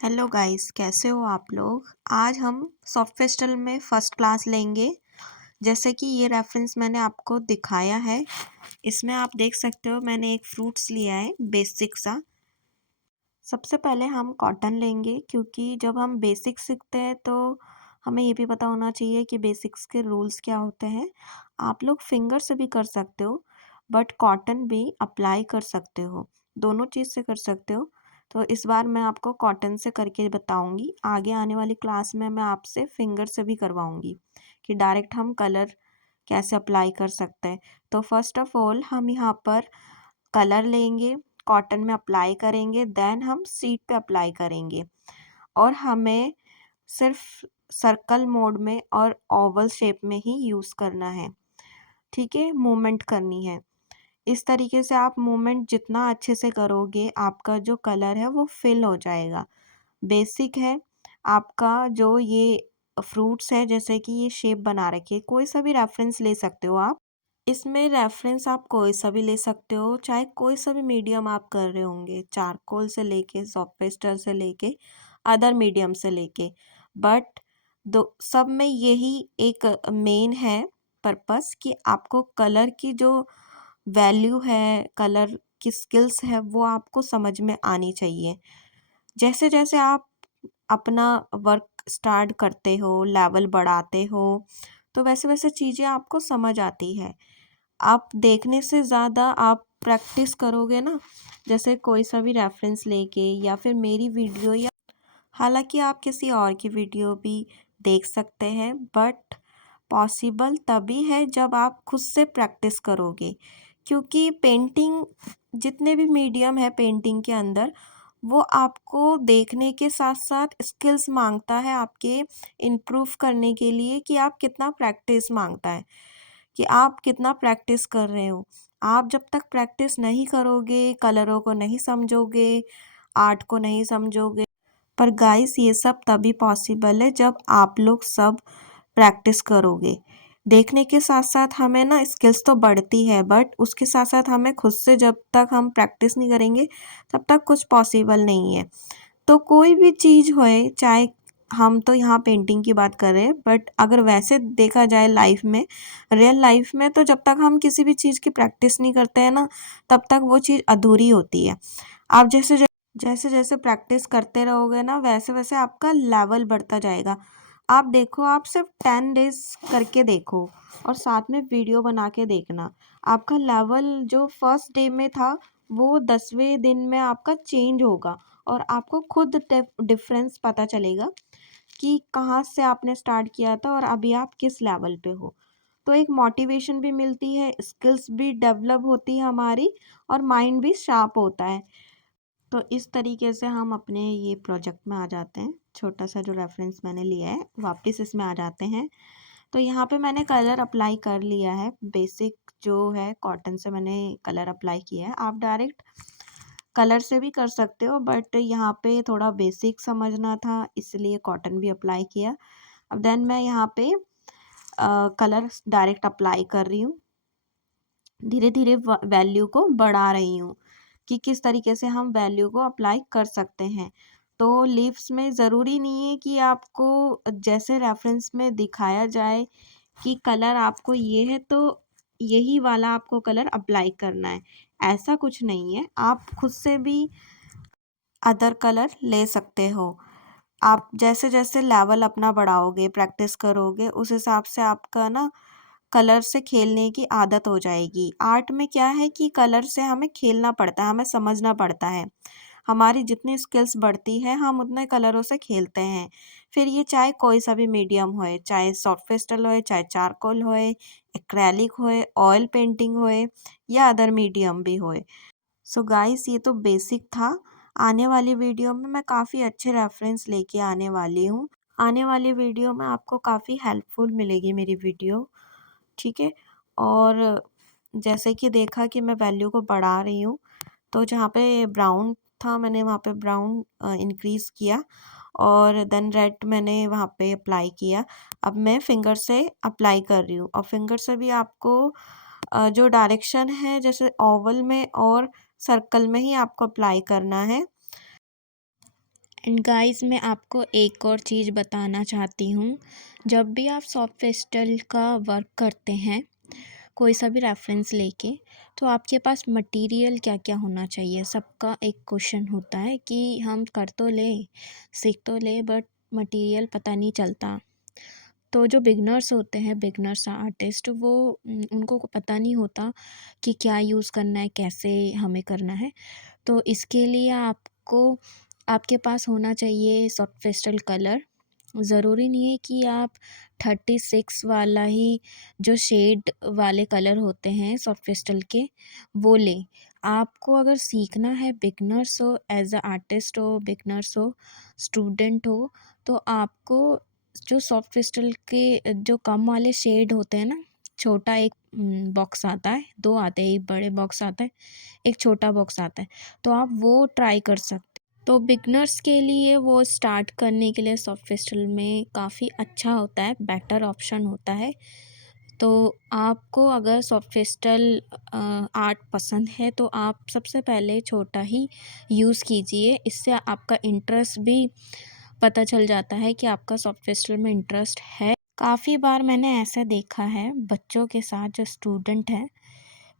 Hello guys, कैसे हो आप लोग। आज हम सॉफ्टवेस्टल में फर्स्ट क्लास लेंगे। जैसे कि ये रेफरेंस मैंने आपको दिखाया है, इसमें आप देख सकते हो मैंने एक फ्रूट्स लिया है बेसिक सा। सबसे पहले हम कॉटन लेंगे क्योंकि जब हम बेसिक सीखते हैं तो हमें ये भी पता होना चाहिए कि बेसिक्स के रूल्स क्या होते हैं। आप लोग फिंगर से भी कर सकते हो, बट कॉटन भी अप्लाई कर सकते हो, दोनों चीज़ से कर सकते हो। तो इस बार मैं आपको कॉटन से करके बताऊंगी, आगे आने वाली क्लास में मैं आपसे फिंगर से भी करवाऊंगी कि डायरेक्ट हम कलर कैसे अप्लाई कर सकते हैं। तो फर्स्ट ऑफ ऑल हम यहाँ पर कलर लेंगे, कॉटन में अप्लाई करेंगे, देन हम सीट पे अप्लाई करेंगे और हमें सिर्फ सर्कल मोड में और ओवल शेप में ही यूज़ करना है। ठीक है, मूवमेंट करनी है। इस तरीके से आप मूवमेंट जितना अच्छे से करोगे आपका जो कलर है वो फिल हो जाएगा। बेसिक है आपका जो ये फ्रूट्स है, जैसे कि ये शेप बना रखी है, कोई सा भी रेफरेंस ले सकते हो आप। इसमें रेफरेंस आप कोई सा भी ले सकते हो, चाहे कोई सा भी मीडियम आप कर रहे होंगे, चारकोल से लेके सॉफ्ट पेस्टल से लेके अदर मीडियम से लेके, बट दो सब में यही एक मेन है पर्पस कि आपको कलर की जो वैल्यू है, कलर की स्किल्स है, वो आपको समझ में आनी चाहिए। जैसे जैसे आप अपना वर्क स्टार्ट करते हो, लेवल बढ़ाते हो, तो वैसे वैसे चीज़ें आपको समझ आती है। आप देखने से ज़्यादा आप प्रैक्टिस करोगे ना, जैसे कोई सा भी रेफरेंस लेके या फिर मेरी वीडियो, या हालांकि आप किसी और की वीडियो भी देख सकते हैं, बट पॉसिबल तभी है जब आप खुद से प्रैक्टिस करोगे। क्योंकि पेंटिंग, जितने भी मीडियम है पेंटिंग के अंदर, वो आपको देखने के साथ साथ स्किल्स मांगता है आपके इम्प्रूव करने के लिए, कि आप कितना प्रैक्टिस मांगता है, कि आप कितना प्रैक्टिस कर रहे हो। आप जब तक प्रैक्टिस नहीं करोगे, कलरों को नहीं समझोगे, आर्ट को नहीं समझोगे। पर गाइस, ये सब तभी पॉसिबल है जब आप लोग सब प्रैक्टिस करोगे। देखने के साथ साथ हमें ना स्किल्स तो बढ़ती है, बट उसके साथ साथ हमें खुद से जब तक हम प्रैक्टिस नहीं करेंगे तब तक कुछ पॉसिबल नहीं है। तो कोई भी चीज़ होए, चाहे हम तो यहाँ पेंटिंग की बात कर रहे हैं, बट अगर वैसे देखा जाए लाइफ में, रियल लाइफ में, तो जब तक हम किसी भी चीज़ की प्रैक्टिस नहीं करते हैं ना, तब तक वो चीज़ अधूरी होती है। आप जैसे जैसे प्रैक्टिस करते रहोगे ना, वैसे वैसे आपका लेवल बढ़ता जाएगा। आप देखो, आप सिर्फ 10 डेज करके देखो और साथ में वीडियो बना के देखना। आपका लेवल जो फर्स्ट डे में था, वो 10वें दिन में आपका चेंज होगा और आपको खुद डिफरेंस पता चलेगा कि कहाँ से आपने स्टार्ट किया था और अभी आप किस लेवल पे हो। तो एक मोटिवेशन भी मिलती है, स्किल्स भी डेवलप होती है हमारी, और माइंड भी शार्प होता है। तो इस तरीके से हम अपने ये प्रोजेक्ट में आ जाते हैं। छोटा सा जो रेफरेंस मैंने लिया है, वापस इसमें आ जाते हैं। तो यहाँ पे मैंने कलर अप्लाई कर लिया है, बेसिक जो है कॉटन से मैंने कलर अप्लाई किया है। आप डायरेक्ट कलर से भी कर सकते हो, बट यहाँ पे थोड़ा बेसिक समझना था, इसलिए कॉटन भी अप्लाई किया। अब देन मैं यहाँ पे कलर डायरेक्ट अप्लाई कर रही हूँ, धीरे धीरे वैल्यू को बढ़ा रही हूँ कि किस तरीके से हम वैल्यू को अप्लाई कर सकते हैं। तो लीव्स में ज़रूरी नहीं है कि आपको जैसे रेफरेंस में दिखाया जाए कि कलर आपको ये है तो यही वाला आपको कलर अप्लाई करना है, ऐसा कुछ नहीं है। आप खुद से भी अदर कलर ले सकते हो। आप जैसे जैसे लेवल अपना बढ़ाओगे, प्रैक्टिस करोगे, उस हिसाब से आपका ना कलर से खेलने की आदत हो जाएगी। आर्ट में क्या है कि कलर से हमें खेलना पड़ता है, हमें समझना पड़ता है। हमारी जितनी स्किल्स बढ़ती है, हम उतने कलरों से खेलते हैं। फिर ये चाहे कोई सा भी मीडियम होए, चाहे सॉफ्ट पेस्टल होए, चाहे चारकोल होए, एक्रेलिक होए, ऑयल पेंटिंग होए, या अदर मीडियम भी होए। सो गाइस, ये तो बेसिक था। आने वाली वीडियो में मैं काफ़ी अच्छे रेफरेंस लेके आने वाली हूँ। आने वाली वीडियो में आपको काफ़ी हेल्पफुल मिलेगी मेरी वीडियो। ठीक है। और जैसे कि देखा कि मैं वैल्यू को बढ़ा रही हूँ, तो जहाँ पे ब्राउन था मैंने वहाँ पे ब्राउन इंक्रीज़ किया, और देन रेड मैंने वहाँ पे अप्लाई किया। अब मैं फिंगर से अप्लाई कर रही हूँ, और फिंगर से भी आपको जो डायरेक्शन है, जैसे ओवल में और सर्कल में ही आपको अप्लाई करना है। एंड गाइस मैं आपको एक और चीज़ बताना चाहती हूँ। जब भी आप सॉफ्ट पेस्टल का वर्क करते हैं कोई सा भी रेफरेंस लेके, तो आपके पास मटेरियल क्या क्या होना चाहिए। सबका एक क्वेश्चन होता है कि हम कर तो ले, सीख तो ले, बट मटेरियल पता नहीं चलता। तो जो बिगनर्स होते हैं, बिगनर्स आर्टिस्ट, वो उनको पता नहीं होता कि क्या यूज़ करना है, कैसे हमें करना है। तो इसके लिए आपको आपके पास होना चाहिए सॉफ्ट पेस्टल कलर। ज़रूरी नहीं है कि आप 36 वाला ही जो शेड वाले कलर होते हैं सॉफ्ट पेस्टल के वो लें। आपको अगर सीखना है, बिगनर्स हो, एज अ आर्टिस्ट हो, बिगनर्स हो, स्टूडेंट हो, तो आपको जो सॉफ्ट पेस्टल के जो कम वाले शेड होते हैं ना, छोटा एक बॉक्स आता है, दो आते हैं, एक बड़े बॉक्स आता है, एक छोटा बॉक्स आता है, तो आप वो ट्राई कर सकते। तो बिगनर्स के लिए वो स्टार्ट करने के लिए सॉफ्ट पेस्टल में काफ़ी अच्छा होता है, बेटर ऑप्शन होता है। तो आपको अगर सॉफ्ट पेस्टल आर्ट पसंद है तो आप सबसे पहले छोटा ही यूज़ कीजिए। इससे आपका इंटरेस्ट भी पता चल जाता है कि आपका सॉफ्ट पेस्टल में इंटरेस्ट है। काफ़ी बार मैंने ऐसा देखा है बच्चों के साथ, जो स्टूडेंट हैं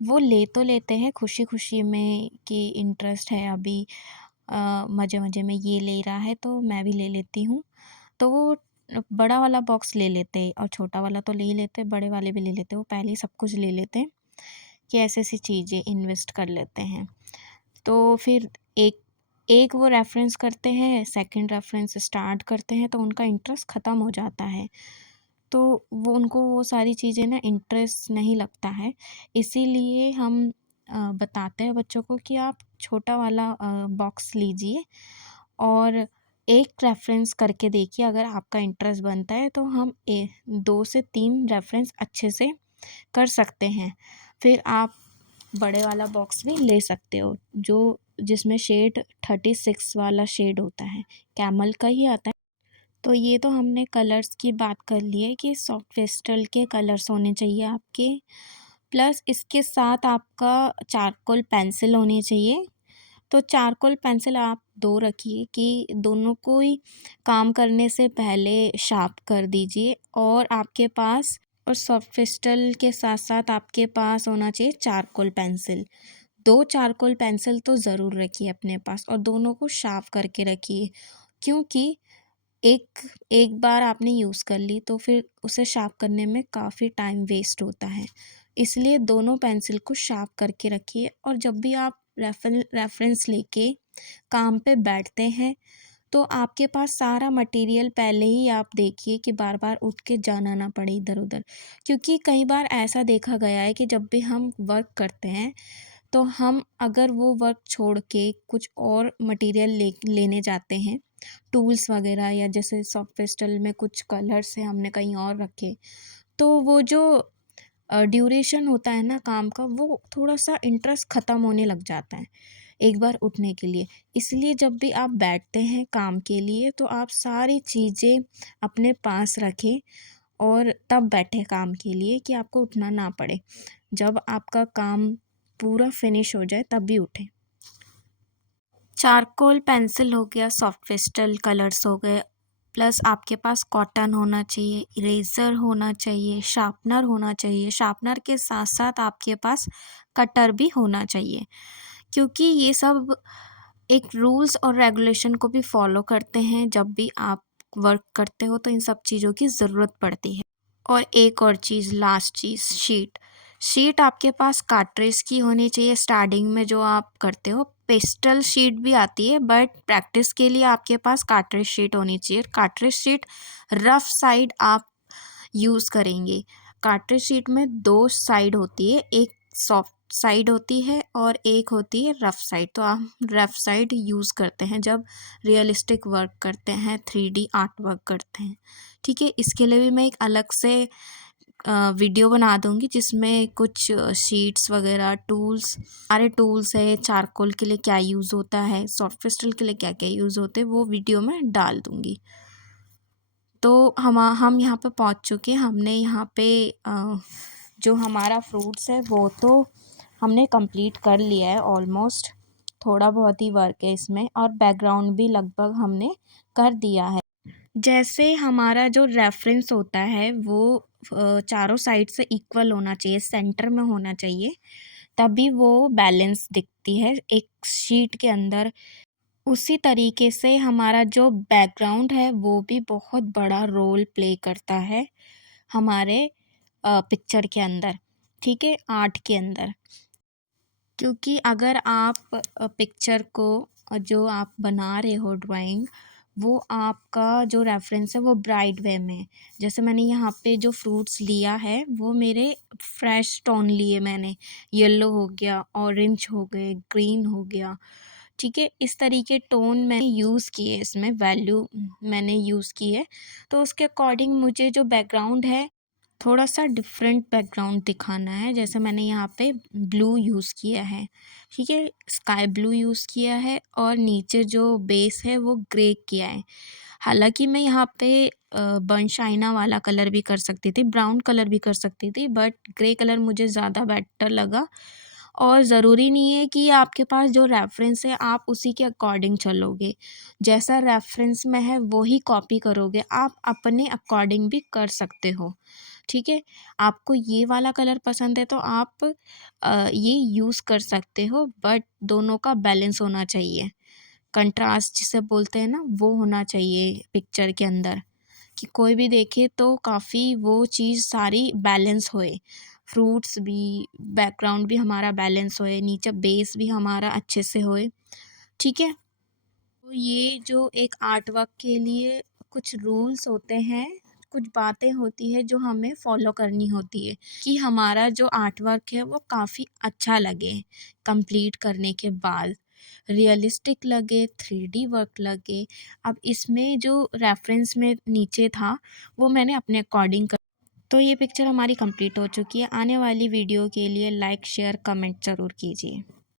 वो ले तो लेते हैं खुशी खुशी में कि इंटरेस्ट है अभी, मज़े मज़े में ये ले रहा है तो मैं भी ले लेती हूँ। तो वो बड़ा वाला बॉक्स ले लेते हैं, और छोटा वाला तो ले ही लेते हैं, बड़े वाले भी ले लेते हैं। वो पहले ही सब कुछ ले लेते हैं कि ऐसी-ऐसी चीज़ें इन्वेस्ट कर लेते हैं। तो फिर एक एक वो रेफ़रेंस करते हैं, सेकंड रेफ़रेंस स्टार्ट करते हैं, तो उनका इंटरेस्ट ख़त्म हो जाता है। तो वो उनको वो सारी चीज़ें ना इंटरेस्ट नहीं लगता है। इसीलिए हम बताते हैं बच्चों को कि आप छोटा वाला बॉक्स लीजिए और एक रेफ़रेंस करके देखिए। अगर आपका इंटरेस्ट बनता है तो हम 2 से 3 रेफ़रेंस अच्छे से कर सकते हैं। फिर आप बड़े वाला बॉक्स भी ले सकते हो, जो जिसमें शेड 36 वाला शेड होता है, कैमल का ही आता है। तो ये तो हमने कलर्स की बात कर ली है कि सॉफ्ट पेस्टल के कलर्स होने चाहिए आपके, प्लस इसके साथ आपका चारकोल पेंसिल होनी चाहिए। तो चारकोल पेंसिल आप 2 रखिए कि दोनों को ही काम करने से पहले शार्प कर दीजिए। और सॉफ्ट पेस्टल के साथ-साथ आपके पास होना चाहिए चारकोल पेंसिल। 2 चारकोल पेंसिल तो ज़रूर रखिए अपने पास, और दोनों को शार्प करके रखिए, क्योंकि एक एक बार आपने यूज़ कर ली तो फिर उसे शार्प करने में काफ़ी टाइम वेस्ट होता है। इसलिए दोनों पेंसिल को शार्प करके रखिए, और जब भी आप रेफ़रेंस लेके काम पे बैठते हैं तो आपके पास सारा मटेरियल पहले ही आप देखिए कि बार-बार उठ के जाना ना पड़े इधर-उधर। क्योंकि कई बार ऐसा देखा गया है कि जब भी हम वर्क करते हैं तो हम अगर वो वर्क छोड़ के कुछ और मटेरियल लेने जाते हैं, टूल्स वगैरह, या जैसे सॉफ्ट पेस्टल में कुछ कलर्स हैं हमने कहीं और रखे, तो वो जो ड्यूरेशन होता है ना काम का, वो थोड़ा-सा इंटरेस्ट ख़त्म होने लग जाता है एक बार उठने के लिए। इसलिए जब भी आप बैठते हैं काम के लिए तो आप सारी चीज़ें अपने पास रखें, और तब बैठें काम के लिए कि आपको उठना ना पड़े। जब आपका काम पूरा फिनिश हो जाए तब भी उठें। चारकोल पेंसिल हो गया, सॉफ्ट पेस्टल कलर्स हो गए, प्लस आपके पास कॉटन होना चाहिए, इरेज़र होना चाहिए, शार्पनर होना चाहिए। शार्पनर के साथ साथ आपके पास कटर भी होना चाहिए, क्योंकि ये सब एक रूल्स और रेगुलेशन को भी फॉलो करते हैं। जब भी आप वर्क करते हो तो इन सब चीज़ों की ज़रूरत पड़ती है। और एक और चीज़, लास्ट चीज़, शीट। शीट आपके पास कार्ट्रिज की होनी चाहिए। स्टार्टिंग में जो आप करते हो, पेस्टल शीट भी आती है, बट प्रैक्टिस के लिए आपके पास कार्ट्रिज शीट होनी चाहिए। कार्ट्रिज शीट रफ साइड आप यूज़ करेंगे। कार्ट्रिज शीट में 2 साइड होती है, एक सॉफ्ट साइड होती है और एक होती है रफ साइड। तो आप रफ साइड यूज़ करते हैं जब रियलिस्टिक वर्क करते हैं, 3D आर्ट वर्क करते हैं, ठीक है। इसके लिए भी मैं एक अलग से वीडियो बना दूँगी जिसमें कुछ शीट्स वगैरह, टूल्स, सारे टूल्स है, चारकोल के लिए क्या यूज़ होता है, सॉफ्ट पेस्टल के लिए क्या-क्या यूज़ होते हैं, वो वीडियो मैं डाल दूँगी। तो हम यहाँ पे पहुँच चुके हैं। हमने यहाँ पे जो हमारा फ्रूट्स है वो तो हमने कंप्लीट कर लिया है ऑलमोस्ट। थोड़ा बहुत ही वर्क है इसमें और बैकग्राउंड भी लगभग हमने कर दिया है। जैसे हमारा जो रेफरेंस होता है वो चारों साइड से इक्वल होना चाहिए, सेंटर में होना चाहिए, तभी वो बैलेंस दिखती है एक शीट के अंदर। उसी तरीके से हमारा जो बैकग्राउंड है वो भी बहुत बड़ा रोल प्ले करता है हमारे पिक्चर के अंदर, ठीक है, आर्ट के अंदर। क्योंकि अगर आप पिक्चर को जो आप बना रहे हो ड्राइंग, वो आपका जो रेफरेंस है वो ब्राइट वे में, जैसे मैंने यहाँ पे जो फ्रूट्स लिया है वो मेरे फ्रेश टोन लिए मैंने, येलो हो गया, ऑरेंज हो गए, ग्रीन हो गया, ठीक है, इस तरीके टोन मैंने यूज़ किए, इसमें वैल्यू मैंने यूज़ की है। तो उसके अकॉर्डिंग मुझे जो बैकग्राउंड है थोड़ा सा डिफरेंट बैकग्राउंड दिखाना है। जैसे मैंने यहाँ पे ब्लू यूज़ किया है, ठीक है, स्काई ब्लू यूज़ किया है और नीचे जो बेस है वो ग्रे किया है। हालांकि मैं यहाँ पे बर्न शाइना वाला कलर भी कर सकती थी, ब्राउन कलर भी कर सकती थी, बट ग्रे कलर मुझे ज़्यादा बेटर लगा। और ज़रूरी नहीं है कि आपके पास जो रेफरेंस है आप उसी के अकॉर्डिंग चलोगे, जैसा रेफरेंस में है वही कॉपी करोगे, आप अपने अकॉर्डिंग भी कर सकते हो, ठीक है। आपको ये वाला कलर पसंद है तो आप ये यूज़ कर सकते हो, बट दोनों का बैलेंस होना चाहिए, कंट्रास्ट जिसे बोलते हैं ना वो होना चाहिए पिक्चर के अंदर, कि कोई भी देखे तो काफ़ी वो चीज़ सारी बैलेंस होए, फ्रूट्स भी, बैकग्राउंड भी हमारा बैलेंस होए, नीचे बेस भी हमारा अच्छे से होए, ठीक है। तो ये जो एक आर्ट वर्क के लिए कुछ रूल्स होते हैं, कुछ बातें होती है जो हमें फॉलो करनी होती है कि हमारा जो आर्ट वर्क है वो काफ़ी अच्छा लगे कंप्लीट करने के बाद, रियलिस्टिक लगे, 3D वर्क लगे। अब इसमें जो रेफरेंस में नीचे था वो मैंने अपने अकॉर्डिंग कर। तो ये पिक्चर हमारी कंप्लीट हो चुकी है। आने वाली वीडियो के लिए लाइक शेयर कमेंट ज़रूर कीजिए।